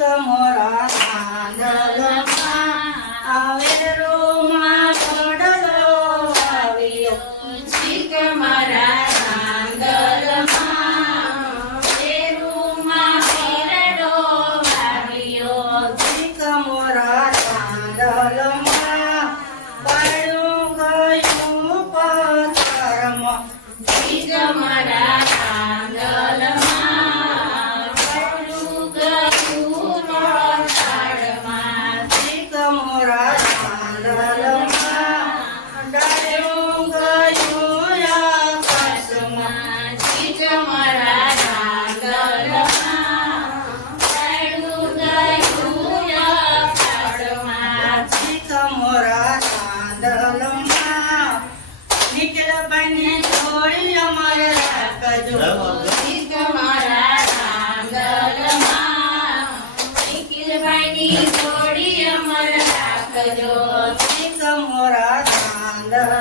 amor. નિખિલભાઈની જોડી અમર રાખજો. સમોરા મોરા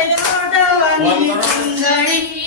கையோட வங்கி